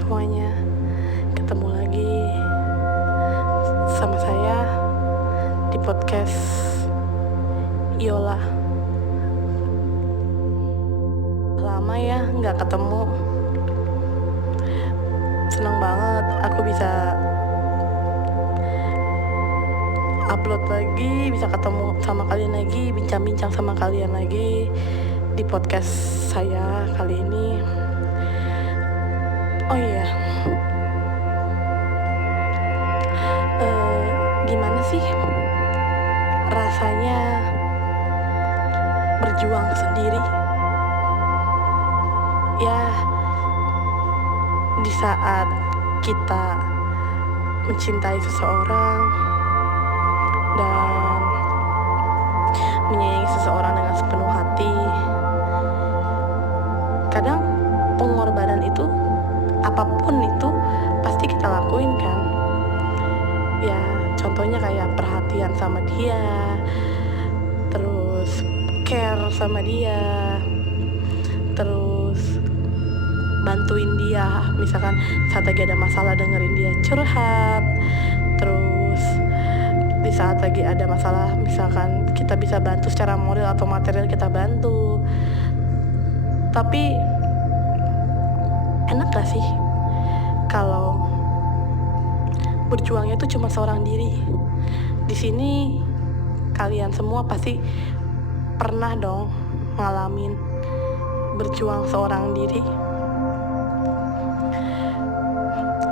semuanya, ketemu lagi sama saya di podcast Yola. Lama ya nggak ketemu, seneng banget aku bisa upload lagi, bisa ketemu sama kalian lagi, bincang-bincang sama kalian lagi di podcast saya kali ini. Oh iya, gimana sih rasanya berjuang sendiri? Ya, di saat kita mencintai seseorang dan menyayangi seseorang dengan sepenuh hati, kadang pengorbanan itu, apapun itu, pasti kita lakuin kan. Ya, contohnya kayak perhatian sama dia, terus care sama dia, terus bantuin dia, misalkan saat lagi ada masalah dengerin dia curhat, terus di saat lagi ada masalah misalkan kita bisa bantu secara moral atau material, kita bantu. Tapi enak gak sih kalau berjuangnya itu cuma seorang diri? Di sini kalian semua pasti pernah dong ngalamin berjuang seorang diri.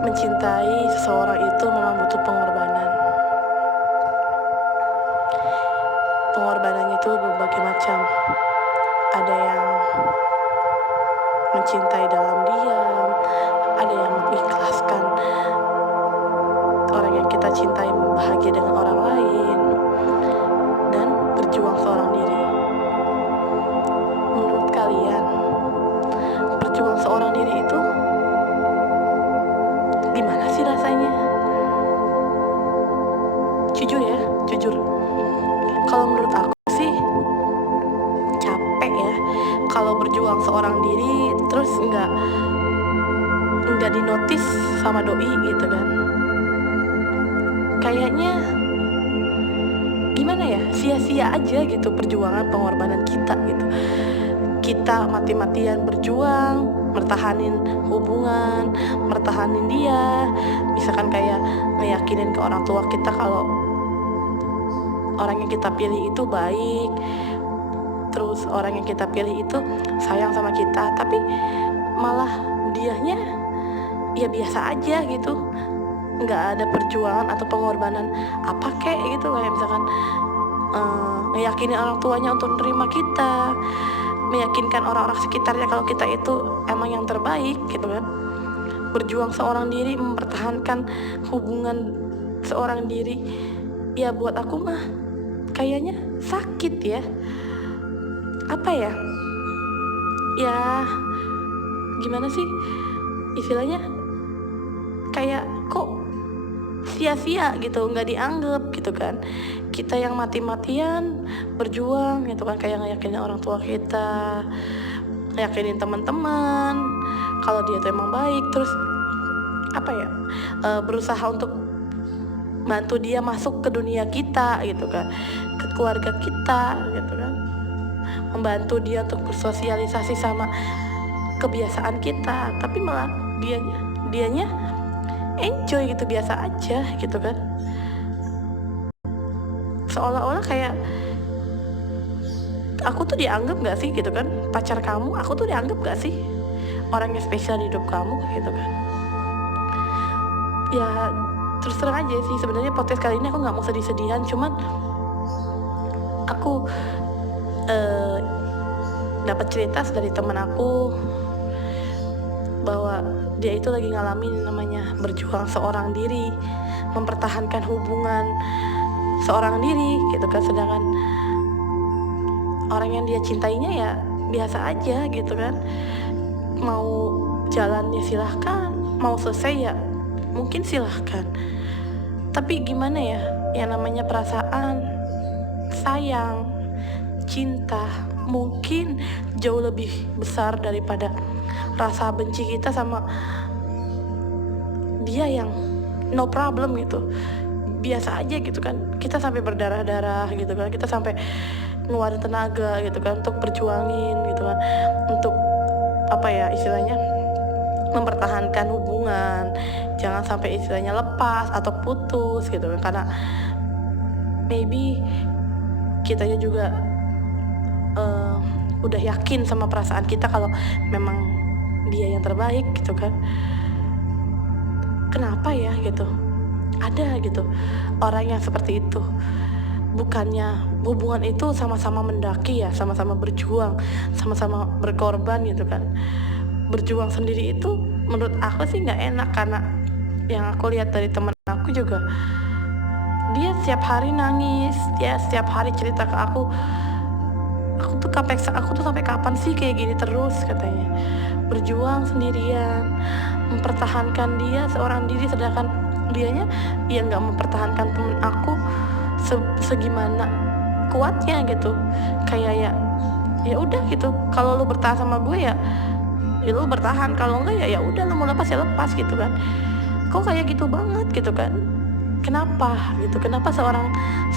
Mencintai seseorang itu memang butuh pengorbanan. Pengorbanannya itu berbagai macam. Ada yang mencintai dalam diam, ada yang mengikhlaskan orang yang kita cintai bahagia dengan orang lain, dan berjuang seorang diri. Menurut kalian, berjuang seorang diri itu gimana sih rasanya? Jujur, kalau menurut aku sih capek ya kalau berjuang seorang diri terus nggak dinotis sama doi gitu kan. Kayaknya gimana ya, sia-sia aja gitu perjuangan pengorbanan kita gitu. Kita mati-matian berjuang, mertahanin hubungan, mertahanin dia, misalkan kayak ngeyakinin ke orang tua kita kalau orang yang kita pilih itu baik, terus orang yang kita pilih itu sayang sama kita, tapi malah dianya ya biasa aja gitu, nggak ada perjuangan atau pengorbanan apa kayak gitu, kayak misalkan ngeyakinin orang tuanya untuk menerima kita, meyakinkan orang-orang sekitarnya kalau kita itu emang yang terbaik gitu kan. Berjuang seorang diri, mempertahankan hubungan seorang diri, ya buat aku mah kayaknya sakit ya. Apa ya? Ya gimana sih istilahnya, kayak kok sia-sia gitu, nggak dianggap gitu kan. Kita yang mati-matian berjuang gitu kan, kayak ngeyakinin orang tua kita, ngeyakinin teman-teman kalau dia tuh emang baik, terus apa ya, berusaha untuk bantu dia masuk ke dunia kita gitu kan, ke keluarga kita gitu kan, membantu dia untuk bersosialisasi sama kebiasaan kita, tapi malah dianya enjoy gitu, biasa aja gitu kan. Seolah-olah kayak aku tuh dianggap gak sih gitu kan, pacar kamu, aku tuh dianggap gak sih orang yang spesial di hidup kamu gitu kan. Ya terus terang aja sih, sebenarnya podcast kali ini aku gak mau sedih-sedihan, cuman aku dapat cerita dari teman aku bahwa dia itu lagi ngalamin namanya berjuang seorang diri, mempertahankan hubungan seorang diri gitu kan, sedangkan orang yang dia cintainya ya biasa aja gitu kan. Mau jalannya silahkan, mau selesai ya mungkin silahkan, tapi gimana ya, yang namanya perasaan sayang, cinta mungkin jauh lebih besar daripada rasa benci kita sama dia yang no problem gitu, biasa aja gitu kan. Kita sampai berdarah-darah gitu kan, kita sampai ngeluarin tenaga gitu kan untuk perjuangin gitu kan, untuk apa ya istilahnya, mempertahankan hubungan, jangan sampai istilahnya lepas atau putus gitu kan, karena maybe kitanya juga udah yakin sama perasaan kita kalau memang dia yang terbaik gitu kan. Kenapa ya gitu, ada gitu orang yang seperti itu. Bukannya hubungan itu sama-sama mendaki ya, sama-sama berjuang, sama-sama berkorban gitu kan. Berjuang sendiri itu menurut aku sih nggak enak, karena yang aku lihat dari temen aku juga, dia setiap hari nangis, dia setiap hari cerita ke aku aku tuh sampai kapan sih kayak gini terus katanya. Berjuang sendirian, mempertahankan dia seorang diri, sedangkan dianya ya nggak mempertahankan temen aku segimana kuatnya gitu. Kayak ya udah gitu, kalau lu bertahan sama gue ya lu bertahan, kalau enggak ya udah, lu mau lepas ya lepas gitu kan. Kok kayak gitu banget gitu kan, kenapa gitu, kenapa seorang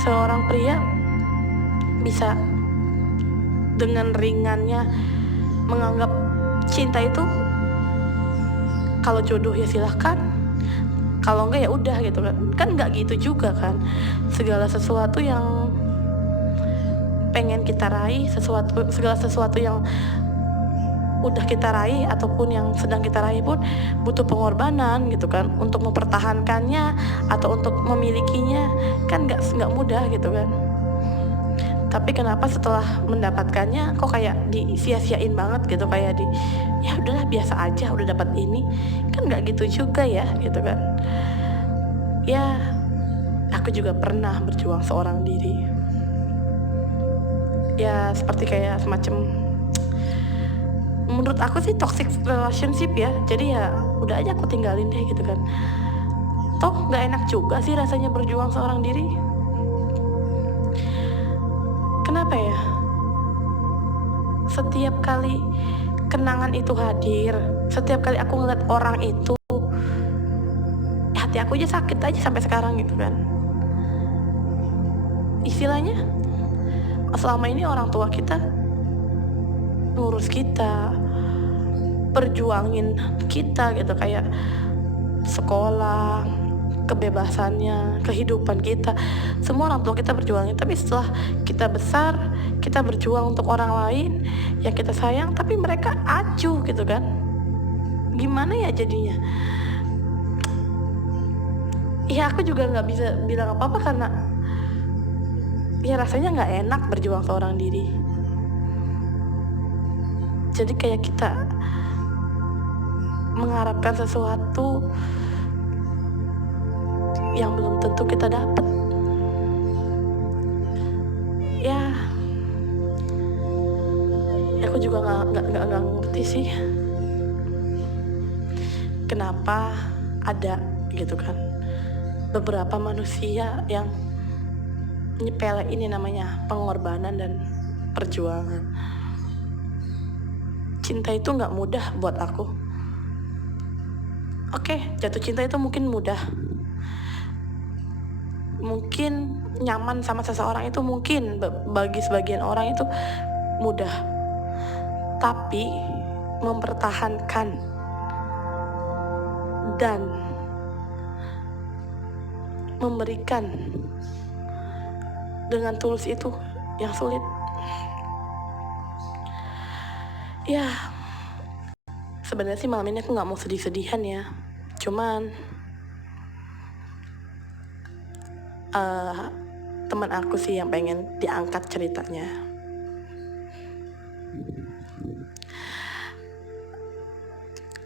seorang pria bisa dengan ringannya menganggap cinta itu kalau jodoh ya silahkan, kalau enggak ya udah gitu kan. Kan nggak gitu juga kan, segala sesuatu yang pengen kita raih, segala sesuatu yang udah kita raih ataupun yang sedang kita raih pun butuh pengorbanan gitu kan, untuk mempertahankannya atau untuk memilikinya kan nggak mudah gitu kan. Tapi kenapa setelah mendapatkannya kok kayak disia-siain banget gitu, kayak ya udahlah biasa aja udah dapat ini, kan nggak gitu juga ya gitu kan. Ya aku juga pernah berjuang seorang diri, ya seperti kayak semacam, menurut aku sih toxic relationship ya, jadi ya udah aja aku tinggalin deh gitu kan. Toh nggak enak juga sih rasanya berjuang seorang diri. Kenapa ya setiap kali kenangan itu hadir, setiap kali aku ngeliat orang itu, hati aku aja sakit aja sampai sekarang gitu kan. Istilahnya selama ini orang tua kita ngurus kita, perjuangin kita gitu, kayak sekolah, kebebasannya, kehidupan kita, semua orang tua kita berjuangin. Tapi setelah kita besar, kita berjuang untuk orang lain yang kita sayang, tapi mereka acuh gitu kan. Gimana ya jadinya? Ya aku juga nggak bisa bilang apa-apa, karena ya rasanya nggak enak berjuang seorang diri. Jadi kayak kita mengharapkan sesuatu yang belum tentu kita dapat. Ya aku juga nggak ngerti sih kenapa ada gitu kan beberapa manusia yang nyepele ini namanya pengorbanan dan perjuangan. Cinta itu nggak mudah buat aku. Oke, jatuh cinta itu mungkin mudah, mungkin nyaman sama seseorang itu mungkin bagi sebagian orang itu mudah, tapi mempertahankan dan memberikan dengan tulus itu yang sulit. Ya sebenarnya sih malam ini aku nggak mau sedih-sedihan ya, cuman teman aku sih yang pengen diangkat ceritanya.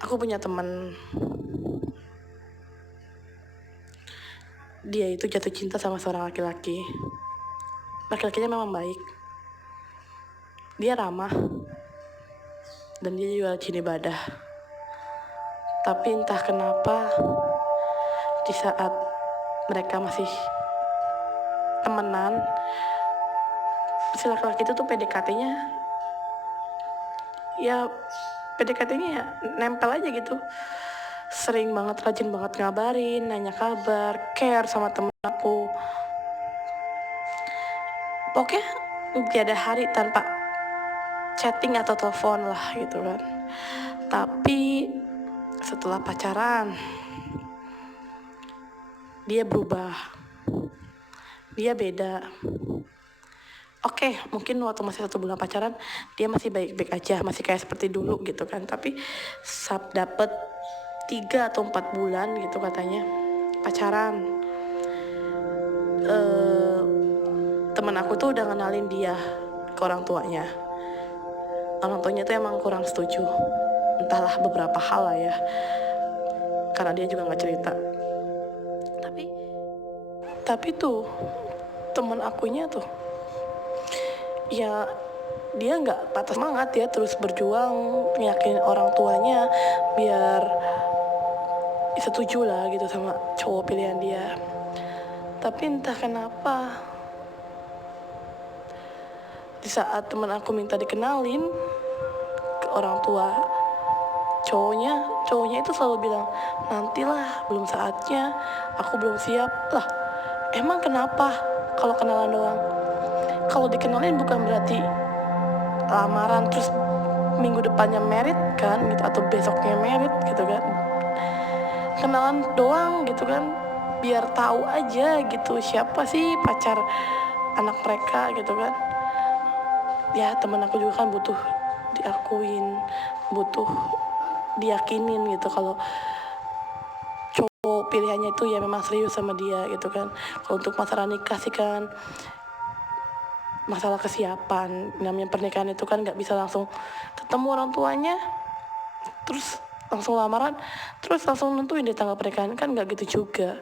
Aku punya teman, dia itu jatuh cinta sama seorang laki-laki. Laki-lakinya memang baik, dia ramah, dan dia juga rajin ibadah. Tapi entah kenapa di saat mereka masih temenan, si laki-laki itu tuh PDKT-nya ya nempel aja gitu. sering banget, rajin banget ngabarin, nanya kabar, care sama temen aku. Pokoknya tiada hari tanpa chatting atau telepon lah gitu kan. Tapi setelah pacaran dia berubah, dia beda. Oke, mungkin waktu masih 1 bulan pacaran dia masih baik-baik aja, masih kayak seperti dulu gitu kan. Tapi dapet 3 atau 4 bulan gitu katanya pacaran, temen aku tuh udah ngenalin dia ke orang tuanya. Orang tuanya tuh emang kurang setuju, entahlah beberapa hal lah ya, karena dia juga nggak cerita. Tapi tuh temen akunya tuh ya dia nggak patah semangat, ya terus berjuang yakin orang tuanya biar setuju lah gitu sama cowok pilihan dia. Tapi entah kenapa di saat teman aku minta dikenalin ke orang tua cowoknya itu selalu bilang, nantilah, belum saatnya, aku belum siap. Lah, emang kenapa kalau kenalan doang? Kalau dikenalin bukan berarti lamaran terus minggu depannya merit kan gitu, atau besoknya merit gitu kan. Kenalan doang gitu kan, biar tahu aja gitu siapa sih pacar anak mereka gitu kan. Ya teman aku juga kan butuh diakuin, butuh diyakinin gitu kalau cowok pilihannya itu ya memang serius sama dia gitu kan. Kalau untuk masalah nikah sih kan masalah kesiapan, namanya pernikahan itu kan nggak bisa langsung ketemu orang tuanya terus langsung lamaran terus langsung nentuin di tanggal pernikahan, kan nggak gitu juga.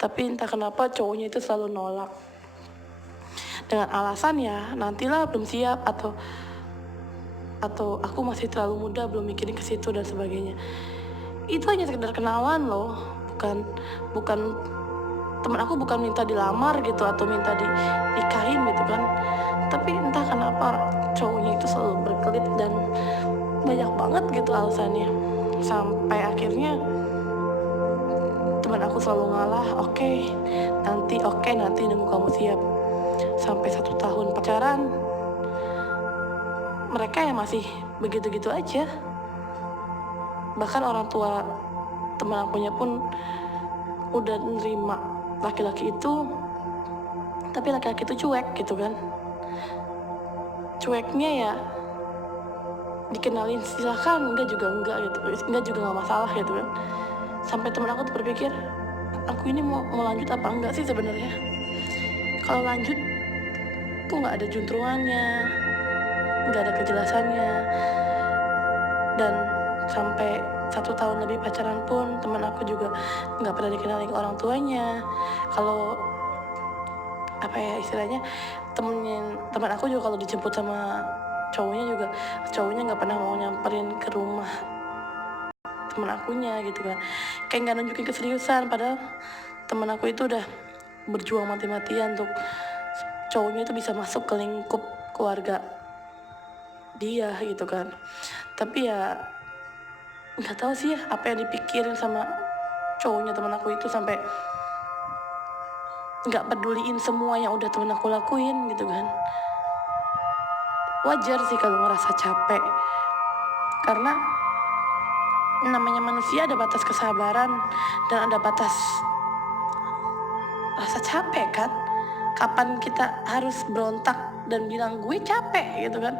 Tapi entah kenapa cowoknya itu selalu nolak dengan alasan ya nantilah, belum siap, atau aku masih terlalu muda, belum mikirin ke situ dan sebagainya. Itu hanya sekedar kenalan loh, bukan teman aku bukan minta dilamar gitu atau minta dinikahin gitu kan. Tapi entah kenapa cowoknya itu selalu berkelit dan banyak banget gitu alasannya, sampai akhirnya teman aku selalu ngalah. Oke, nanti nunggu kamu siap. Sampai 1 tahun pacaran mereka ya masih begitu-gitu aja. Bahkan orang tua teman akunya pun udah nerima laki-laki itu, tapi laki-laki itu cuek gitu kan. Cueknya ya dikenalin silakan, enggak juga nggak masalah gitu kan. Sampai teman aku tuh berpikir, aku ini mau lanjut apa enggak sih sebenarnya. Kalau lanjut tuh nggak ada juntrungannya, nggak ada kejelasannya. Dan sampai 1 tahun lebih pacaran pun teman aku juga nggak pernah dikenalin ke orang tuanya. Kalau apa ya istilahnya, teman aku juga kalau dijemput sama cowoknya nggak pernah mau nyamperin ke rumah teman akunya gitu kan, kayak nggak nunjukin keseriusan. Padahal teman aku itu udah berjuang mati-matian untuk cowoknya itu bisa masuk ke lingkup keluarga dia gitu kan. Tapi ya nggak tahu sih ya apa yang dipikirin sama cowoknya teman aku itu sampai nggak peduliin semua yang udah temen aku lakuin gitu kan. Wajar sih kalau ngerasa capek, karena namanya manusia ada batas kesabaran dan ada batas rasa capek kan. Kapan kita harus berontak dan bilang gue capek gitu kan,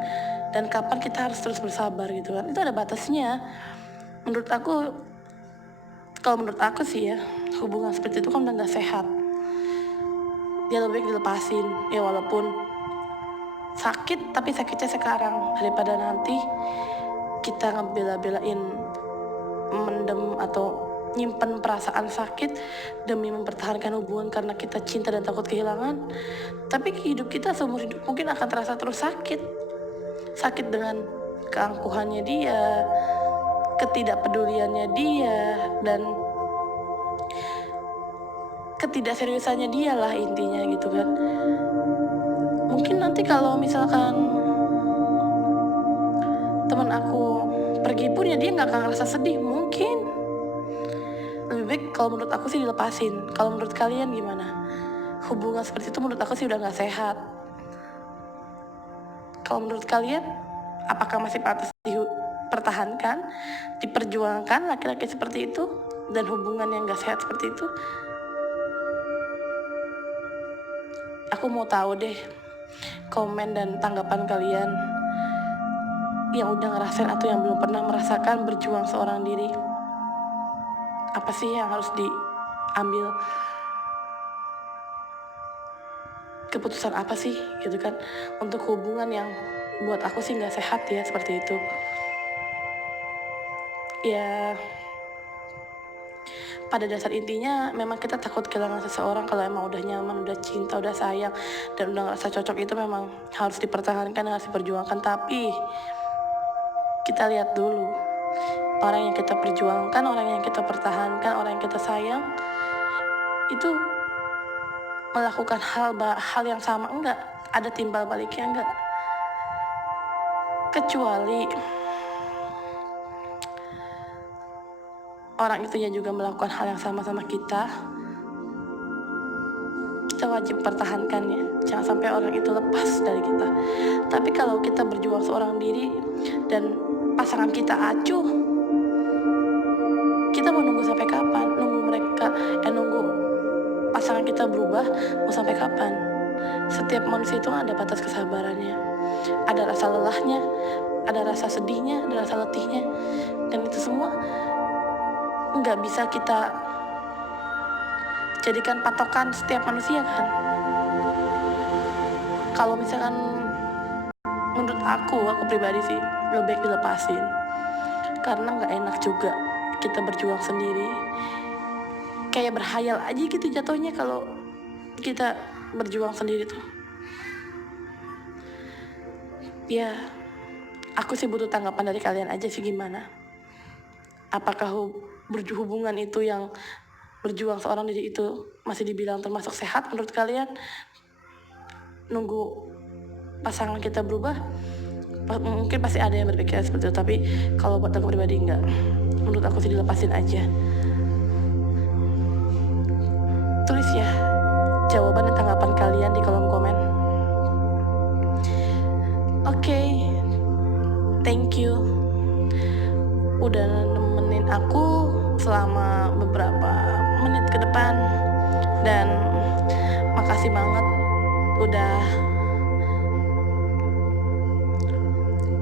dan kapan kita harus terus bersabar gitu kan. Itu ada batasnya. Kalau menurut aku sih ya, hubungan seperti itu kan udah gak sehat. Dia lebih baik dilepasin ya, walaupun sakit, tapi sakitnya sekarang daripada nanti kita ngebela-belain mendem atau nyimpen perasaan sakit demi mempertahankan hubungan karena kita cinta dan takut kehilangan. Tapi hidup kita seumur hidup mungkin akan terasa terus sakit dengan keangkuhannya dia, ketidakpeduliannya dia, dan ketidakseriusannya dia lah intinya gitu kan. Mungkin nanti kalau misalkan teman aku pergi pun ya dia nggak akan ngerasa sedih mungkin, Tapi kalau menurut aku sih dilepasin. Kalau menurut kalian gimana? Hubungan seperti itu menurut aku sih udah gak sehat. Kalau menurut kalian, apakah masih pantas dipertahankan, diperjuangkan laki-laki seperti itu, dan hubungan yang gak sehat seperti itu? Aku mau tahu deh komen dan tanggapan kalian yang udah ngerasain atau yang belum pernah merasakan berjuang seorang diri. Apa sih yang harus diambil? Keputusan apa sih gitu kan untuk hubungan yang buat aku sih nggak sehat ya seperti itu. Ya pada dasar intinya memang kita takut kehilangan seseorang. Kalau emang udah nyaman, udah cinta, udah sayang, dan udah ngerasa cocok, itu memang harus dipertahankan, harus diperjuangkan. Tapi kita lihat dulu orang yang kita perjuangkan, orang yang kita pertahankan, orang yang kita sayang itu melakukan hal yang sama enggak, ada timbal baliknya enggak. Kecuali orang itu juga melakukan hal yang sama kita wajib pertahankannya. Jangan sampai orang itu lepas dari kita. Tapi kalau kita berjuang seorang diri dan pasangan kita acuh, kita mau nunggu sampai kapan? Nunggu pasangan kita berubah mau sampai kapan? Setiap manusia itu ada batas kesabarannya. Ada rasa lelahnya, ada rasa sedihnya, ada rasa letihnya. Dan itu semua nggak bisa kita jadikan patokan setiap manusia kan. Kalau misalkan menurut aku pribadi sih lebih baik dilepasin, karena nggak enak juga kita berjuang sendiri, kayak berhayal aja gitu jatuhnya kalau kita berjuang sendiri tuh. Ya aku sih butuh tanggapan dari kalian aja sih, gimana? Apakah hubungan itu yang berjuang seorang diri itu masih dibilang termasuk sehat menurut kalian? Nunggu pasangan kita berubah, mungkin pasti ada yang berpikir seperti itu. Tapi kalau buat aku pribadi enggak. Menurut aku sih dilepasin aja. Tulis ya jawaban dan tanggapan kalian di kolom komen. Oke, thank you udah nemenin aku selama beberapa menit ke depan, dan makasih banget udah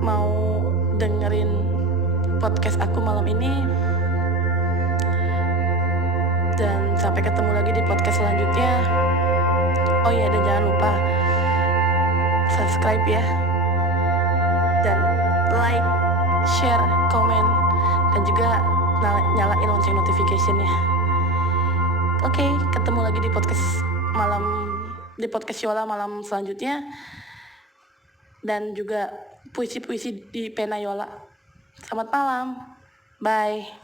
mau dengerin podcast aku malam ini. Dan sampai ketemu lagi di podcast selanjutnya. Oh iya, dan jangan lupa subscribe ya, dan like, share, komen, dan juga nyalain lonceng notification-nya. Oke, ketemu lagi di podcast Yola malam selanjutnya, dan juga puisi-puisi di pena Yola. Selamat malam, bye.